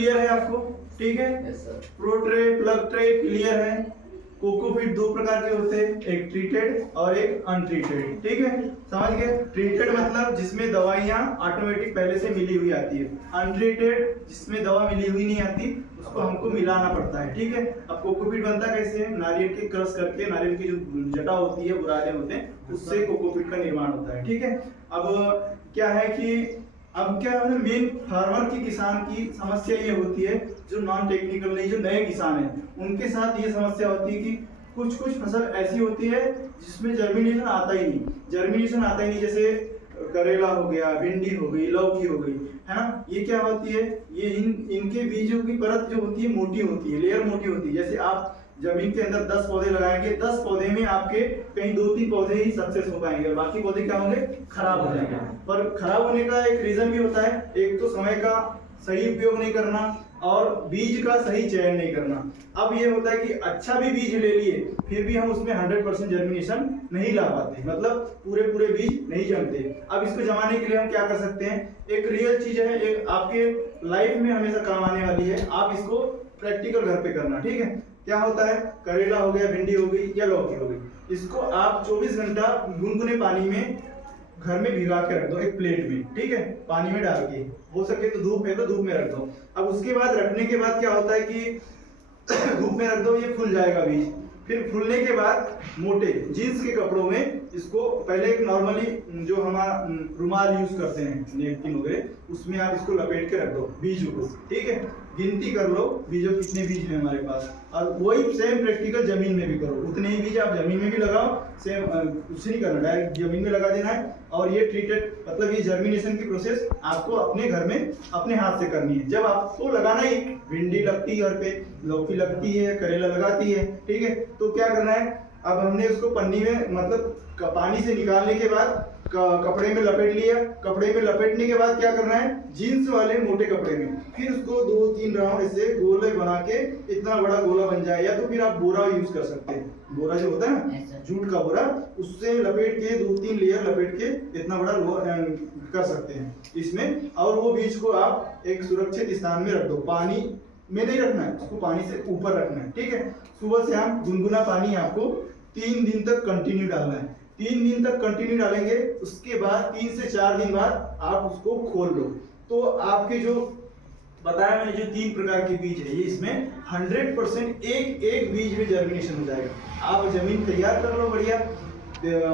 Clear है आपको? ठीक है, pro tray, plug tray clear है। कोकोपीट दो प्रकार के होते हैं, एक ट्रीटेड और एक अनट्रीटेड। ठीक है, समझ गए? ट्रीटेड मतलब जिसमें दवाइयाँ ऑटोमेटिक पहले से मिली हुई आती है। अनट्रीटेड जिसमें दवा मिली हुई नहीं आती, उसको हमको मिलाना पड़ता है। ठीक है, अब कोकोपीट बनता कैसे है? नारियल के क्रश करके, नारियल की जो जटा होती है, बुरादे होते हैं, उससे कोकोपीट का निर्माण होता है। ठीक है, अब क्या है कि अब क्या है, मेन फार्मर की, किसान की समस्या ये होती है, जो नॉन टेक्निकल नहीं, जो नए किसान हैं, उनके साथ ये समस्या होती है कि कुछ कुछ फसल ऐसी होती है जिसमें जर्मिनेशन आता ही नहीं। जर्मिनेशन आता ही नहीं, जैसे करेला हो गया, भिंडी हो गई, लौकी हो गई, है ना। ये क्या होती है, ये इनके बीजों की परत जो होती है मोटी होती है, लेयर मोटी होती है। जैसे आप जमीन के अंदर 10 पौधे लगाएंगे, 10 पौधे में आपके कहीं 2-3 पौधे ही सक्सेस हो पाएंगे और बाकी पौधे क्या होंगे? खराब हो जाएंगे। पर खराब होने का एक रीजन भी होता है, एक तो समय का सही उपयोग नहीं करना और बीज का सही चयन नहीं करना। अब ये होता है कि अच्छा भी बीज ले लिए, फिर भी हम उसमें 100% जर्मिनेशन नहीं ला पाते, मतलब पूरे बीज नहीं जमते। अब इसको जमाने के लिए हम क्या कर सकते हैं? एक रियल चीज है, एक आपके लाइफ में हमेशा काम आने वाली है, आप इसको प्रैक्टिकल घर पे करना। ठीक है, क्या होता है? करेला हो गया, भिंडी हो गई या लौकी हो गई, इसको आप 24 घंटा गुनगुने पानी में घर में भिगा के रख दो, एक प्लेट में। ठीक है, पानी में डाल के, हो सके तो धूप में, तो धूप में रख दो। अब उसके बाद रखने के बाद क्या होता है कि धूप में रख दो, ये फूल जाएगा बीज। फिर फूलने के बाद मोटे जीन्स के कपड़ों में इसको पहले एक नॉर्मली जो हमारा रुमाल यूज करते हैं, नेपकिन वगैरह, उसमें आप इसको लपेट के रख दो बीजों को। ठीक है, गिनती कर लो बीजों, कितने बीज हैं हमारे पास, और वही सेम प्रैक्टिकल जमीन में भी करो। उतने ही बीज आप जमीन में भी लगाओ, सेम कुछ नहीं करना, डायरेक्ट जमीन में लगा देना है। और ये ट्रीटेड मतलब ये जर्मिनेशन की प्रोसेस आपको अपने घर में अपने हाथ से करनी है। जब आपको लगाना ही, भिंडी लगती है घर पे, लौकी लगती है, करेला लगाती है, ठीक है, तो क्या करना है? अब हमने उसको पन्नी में, मतलब पानी से निकालने के बाद कपड़े में लपेट लिया। कपड़े में लपेटने के बाद क्या करना है? जीन्स वाले मोटे कपड़े में फिर उसको 2-3 राउंड ऐसे गोले बना के, इतना बड़ा गोला बन जाए, या तो फिर आप बोरा यूज कर सकते हैं। बोरा जो होता है ना, जूट का बोरा, उससे लपेट के 2-3 लेयर लपेट के इतना बड़ा कर सकते हैं इसमें। और वो बीज को आप एक सुरक्षित स्थान में रख दो, पानी में नहीं रखना है, उसको पानी से ऊपर रखना है। ठीक है, सुबह से शाम गुनगुना पानी आपको 3 दिन तक कंटिन्यू डालना है। 3 दिन तक कंटिन्यू डालेंगे, उसके बाद 3 से 4 दिन बाद आप उसको खोल लो, तो आपके जो बताया मैंने, जो 3 प्रकार के बीज है, ये इसमें 100% एक बीज में जर्मिनेशन हो जाएगा। आप जमीन तैयार कर लो बढ़िया,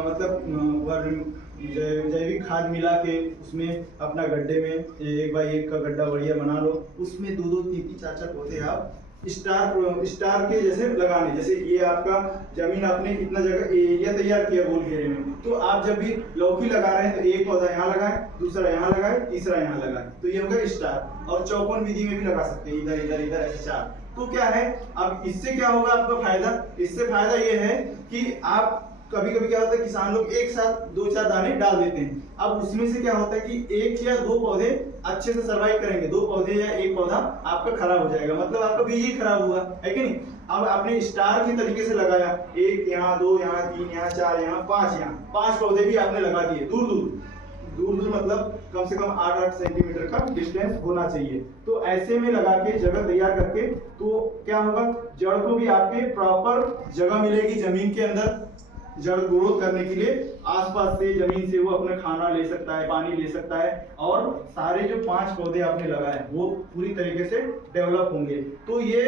मतलब जैविक खाद मिला के उसमें अपना गड्ढे में 1x1 का गड्ढा बढ़िया बना लो, उसमें 2-2, 3-3, 4-4 पौधे आप स्टार के जैसे लगाने। जैसे ये आपका जमीन, आपने इतना जगह एरिया तैयार किया गोल घेरे में, तो आप जब भी लौकी लगा रहे हैं तो एक पौधा यहाँ लगाएं, दूसरा यहाँ लगाएं, तीसरा यहाँ लगाएं, तो ये होगा स्टार। और चौकोन विधि में भी लगा सकते हैं, इधर इधर इधर ऐसे 4। तो क्या है, अब इससे क्या होगा आपका फायदा? इससे फायदा ये है कि आप कभी कभी क्या होता है, किसान लोग एक साथ 2-4 दाने डाल देते हैं। अब उसमें से क्या होता है कि 1 या 2 पौधे अच्छे से सर्वाइव करेंगे, 2 पौधे या 1 पौधा आपका खराब हो जाएगा, मतलब आपका बीज ही खराब हुआ है कि नहीं। अब आपने स्टार के तरीके से लगाया, 1 यहाँ, 2 यहाँ, 3 यहाँ, 4 यहाँ, 5 यहाँ, 5 पौधे भी आपने लगा दिए दूर दूर, मतलब कम से कम 8-8 सेंटीमीटर का डिस्टेंस होना चाहिए। तो ऐसे में लगा के जगह तैयार करके, तो क्या होगा, जड़ को भी आपके प्रॉपर जगह मिलेगी जमीन के अंदर। जड़ ग्रोथ करने के लिए आसपास से जमीन से वो अपना खाना ले सकता है, पानी ले सकता है, और सारे जो 5 पौधे आपने लगाए वो पूरी तरीके से डेवलप होंगे। तो ये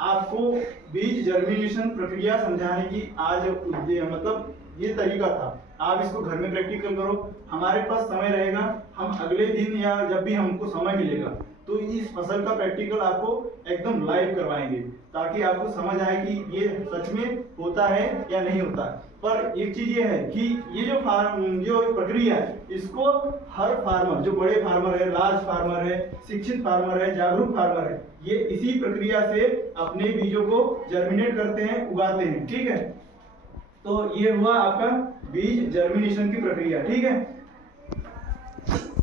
आपको बीज जर्मिनेशन प्रक्रिया समझाने की आज मतलब ये तरीका था। आप इसको घर में प्रैक्टिकल करो। हमारे पास समय रहेगा, हम अगले दिन या जब भी हमको समय मिलेगा तो इस फसल का प्रैक्टिकल आपको एकदम लाइव करवाएंगे, ताकि आपको समझ आए कि ये सच में होता है या नहीं होता। पर एक चीज ये है कि ये जो प्रक्रिया है, इसको हर फार्मर, जो बड़े फार्मर है, लार्ज फार्मर है, शिक्षित फार्मर है, जागरूक फार्मर है, ये इसी प्रक्रिया से अपने बीजों को जर्मिनेट करते हैं, उगाते हैं। ठीक है, तो ये हुआ आपका बीज जर्मिनेशन की प्रक्रिया। ठीक है।